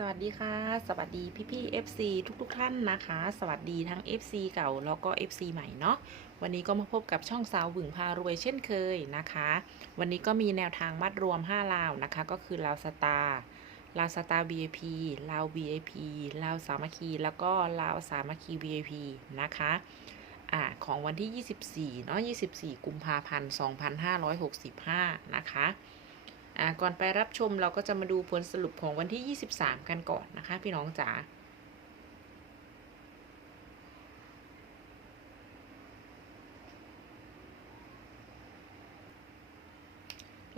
สวัสดีค่ะ สวัสดีพี่พี่ๆ FC ทุกๆทท่านนะคะ สวัสดีทั้ง FC เก่าแล้วก็ FC ใหม่เนาะวันนี้ก็มาพบกับช่องสาวหวึงพารวยเช่นเคยนะคะ วันนี้ก็มีแนวทางมัดรวม 5 ลาวนะคะ ก็คือลาวสตาร์ลาวสตาร์ VIP ลาว VIP ลาวสามัคคีแล้วก็ลาวสามัคคี VIP นะคะอ่าของวันที่ 24เนาะ24 กุมภาพันธ์ 2565 นะคะอ่า ก่อนไปรับชมเราก็จะมาดูผลสรุปของวันที่ 23 กันก่อนนะคะ พี่น้องจ๋า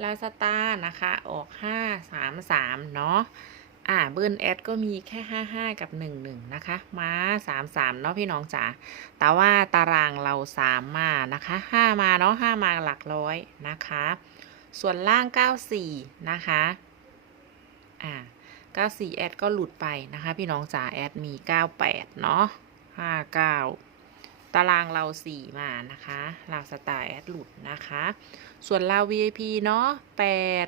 ลาสตาร์นะคะ ออก 5 3 3 เนาะอ่าเบิร์นแอดก็มีแค่ 5 5 กับ 1 1 นะคะมา3 3 เนาะพี่น้องจ๋า แต่ว่าตารางเรา 3 มานะคะ 5 มาเนาะ5มาหลักร้อยนะคะ ส่วนล่าง 94 นะคะอ่า94 แอดก็หลุดไปนะคะ พี่น้องจ๋าแอดมี 98 เนาะ59 ตารางเรา 4 มานะคะลาวสตาร์แอดหลุดนะคะ ส่วนลาว VIP เนาะ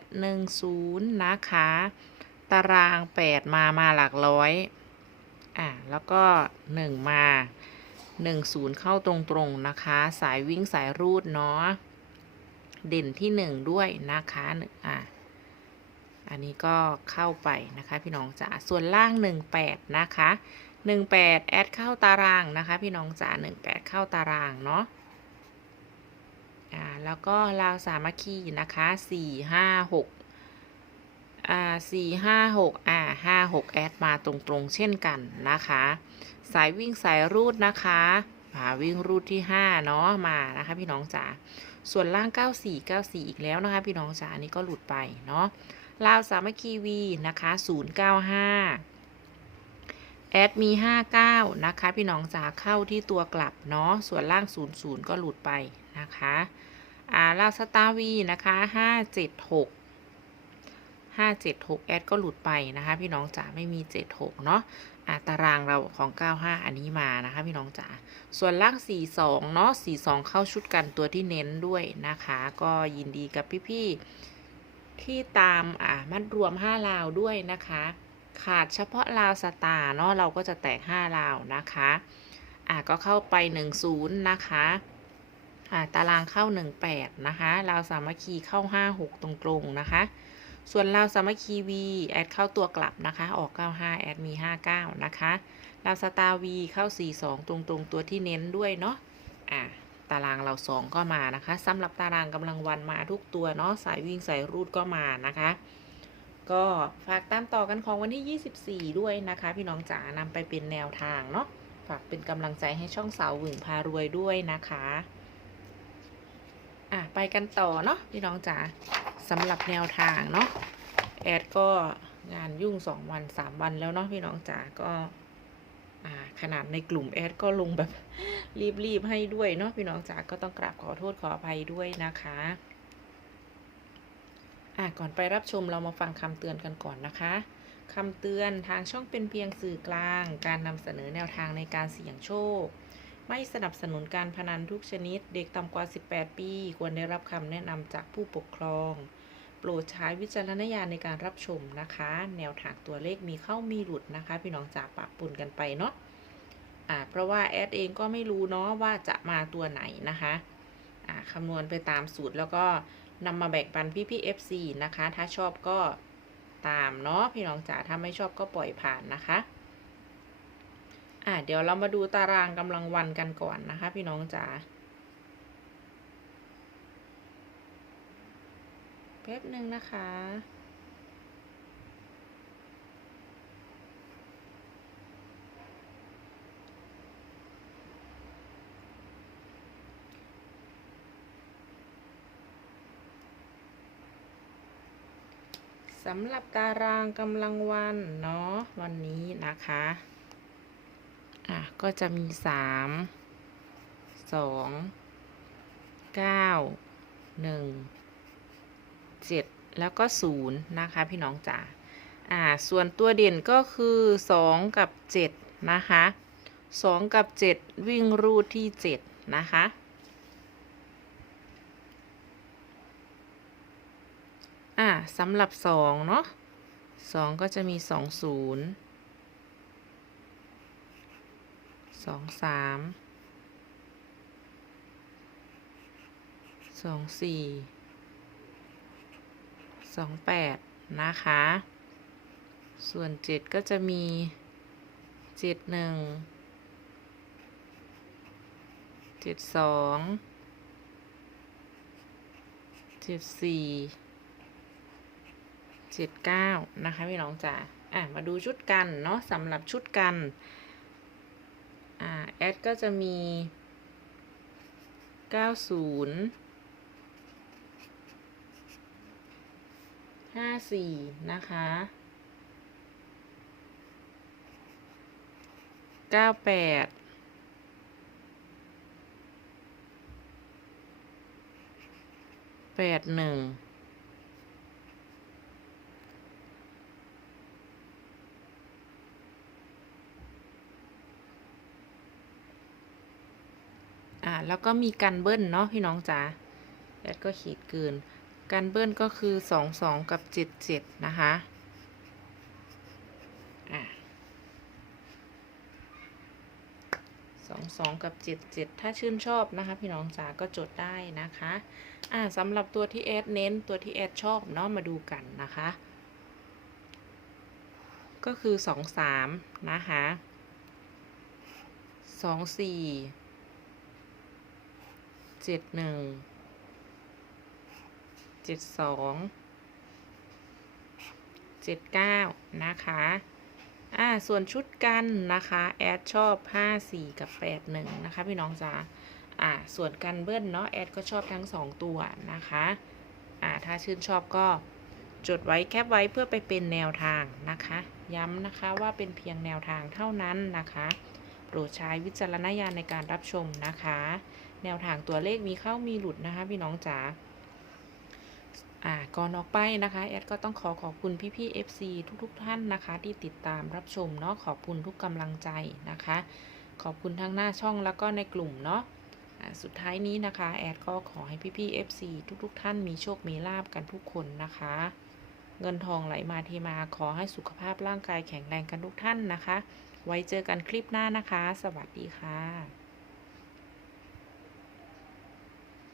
810 นะคะ ตาราง 8 มามาหลักร้อยอ่าแล้วก็ 1 มา 10 เข้าตรงๆนะคะ สายวิ่งสายรูดเนาะ เด่นที่หนึ่งด้วยนะคะหนึ่งอะอันนี้ก็เข้าไปนะคะพี่น้องจ๋าส่วนล่าง 18 นะคะ 18 แอดเข้าตารางนะคะพี่น้องจ๋า18 เข้าตารางเนาะอ่าแล้วก็ลาวสามัคคีนะคะ4 5 6อ่า4 5 6อ่า5 6 แอดมาตรงๆเช่นกันนะคะ สายวิ่งสายรูดนะคะ อ่าวิ่งรูดที่5เนาะมานะคะพี่น้องจ๋าส่วนล่าง 94 94 อีกแล้วนะคะพี่น้องจ๋าอันนี้ก็หลุดไปเนาะลาวสามัคคีวีนะคะ095แอดมี 59 นะคะ พี่น้องจ๋าเข้าที่ตัวกลับเนาะส่วนล่าง 00 ก็หลุดไปนะคะอ่าลาวสตาร์วีนะคะ576 576แอดก็หลุดไปนะคะ พี่น้องจ๋าไม่มี 76 เนาะ ตารางเราของ 95 อันนี้มานะคะพี่น้องจ๋า ส่วนล่าง 42 เนาะ 42 เข้าชุดกันตัวที่เน้นด้วยนะคะ ก็ยินดีกับพี่ๆที่ตามอ่ามัดรวม 5 ลาวด้วยนะคะ ขาดเฉพาะลาวสตาร์เนาะเราก็จะแตก 5 ลาวนะคะ อ่าก็เข้าไป 10 นะคะอ่าตารางเข้า 18 นะคะลาวสามัคคีเข้า 56 ตรงๆนะคะ ส่วนลาวสามัคคีวีแอดเข้าตัวกลับนะคะ ออก 95 แอดมี 59 นะคะลาวสตาร์วีเข้า 42 ตรงๆตัวที่เน้นด้วยเนาะอ่าตารางเรา 2 ก็มานะคะสำหรับตารางกำลังวันมาทุกตัวเนาะสายวิ่งสายรูดก็มานะคะ ก็ฝากตามต่อกันของวันที่ 24 ด้วยนะคะ พี่น้องจ๋านำไปเป็นแนวทางเนาะฝากเป็นกำลังใจให้ช่องสาวหวึงพารวยด้วยนะคะ อะไปกันต่อเนาะพี่น้องจ๋า สำหรับแนวทางเนาะแอดก็งานยุ่ง2วัน3วันแล้วเนาะพี่น้องจ๋าก็ขนาดในกลุ่มแอดก็ลงแบบรีบๆให้ด้วยเนาะพี่น้องจ๋าก็ต้องกราบขอโทษขออภัยด้วยนะคะอะก่อนไปรับชมเรามาฟังคำเตือนกันก่อนนะคะคำเตือนทางช่องเป็นเพียงสื่อกลาง การนำเสนอแนวทางในการเสี่ยงโชค ไม่สนับสนุนการพนันทุกชนิด เด็กต่ำกว่า 18 ปี ควรได้รับคำแนะนำจากผู้ปกครอง โปรดใช้วิจารณญาณในการรับชมนะคะ แนวทางตัวเลขมีเข้ามีหลุดนะคะ พี่น้องจ๋าปะปนกันไปเนาะอ่าเพราะว่าแอดเองก็ไม่รู้เนาะว่าจะมาตัวไหนนะคะอ่าคำนวณไปตามสูตรแล้วก็นำมาแบ่งปันพี่พี่ FC นะคะ ถ้าชอบก็ตามเนาะพี่น้องจ๋าถ้าไม่ชอบก็ปล่อยผ่านนะคะอ่าเดี๋ยวเรามาดูตารางกำลังวันกันก่อนนะคะ พี่น้องจ๋า ป๊บหนึ่งนะคะ สำหรับตารางกำลังวันเนาะวันนี้นะคะ อะ ก็จะมีสามสองเก้าหนึ่ง เจ็ดแล้วก็ศูนย์นะคะ พี่น้องจ๋าอ่าส่วนตัวเด่นก็คือสองกับเจ็ดนะคะสองกับเจ็ดวิ่งรูดที่เจ็ดนะคะอ่าสำหรับสองเนาะสองก็จะมีสองศูนย์ สองแปดนะคะ ส่วนเจ็ดก็จะมีเจ็ดหนึ่งเจ็ดสองเจ็ดสี่เจ็ดเก้านะคะพี่น้องจ๋าอะมาดูชุดกันเนาะสำหรับชุดกันอ่าแอดก็จะมีเก้าศูนย์ ห้าสี่นะคะเก้าแปดแปดหนึ่งอ่าแล้วก็มีกันเบิ้ลเนาะพี่น้องจ๋าแอดก็ขีดเกิน กันเบิ้ลก็คือสองสองกับเจ็ดเจ็ดนะคะสองสองกับเจ็ดเจ็ดถ้าชื่นชอบนะคะ พี่น้องจ๋าก็จดได้นะคะอ่าสำหรับตัวที่แอดเน้นตัวที่แอดชอบเนาะมาดูกันนะคะ ก็คือสองสามนะคะสองสี่เจ็ดหนึ่ง เจ็ดสองเจ็ดเก้านะคะอ่าส่วนชุดกันนะคะ แอดชอบห้าสี่กับแปดหนึ่งนะคะพี่น้องจ๋าอ่าส่วนกันเบิ้ลเนาะแอดก็ชอบทั้งสองตัวนะคะอ่าถ้าชื่นชอบก็จดไว้แคปไว้เพื่อไปเป็นแนวทางนะคะ ย้ำนะคะว่าเป็นเพียงแนวทางเท่านั้นนะคะโปรดใช้วิจารณญาณในการรับชมนะคะ แนวทางตัวเลขมีเข้ามีหลุดนะคะ พี่น้องจ๋า อ่าก่อนออกไปนะคะ แอดก็ต้องขอขอบคุณพี่ๆ FC ทุกๆทท่านนะคะ ที่ติดตามรับชมเนาะขอบคุณทุกกำลังใจนะคะ ขอบคุณทั้งหน้าช่องแล้วก็ในกลุ่มเนาะสุดท้ายนี้นะคะ แอดก็ขอให้พี่ๆ FC ทุกๆ ท่านมีโชค มีลาบกันทุกคนนะคะ เงินทองไหลมาเทมาขอให้สุขภาพร่างกายแข็งแรงกันทุกท่านนะคะ ไว้เจอกันคลิปหน้านะคะ สวัสดีค่ะ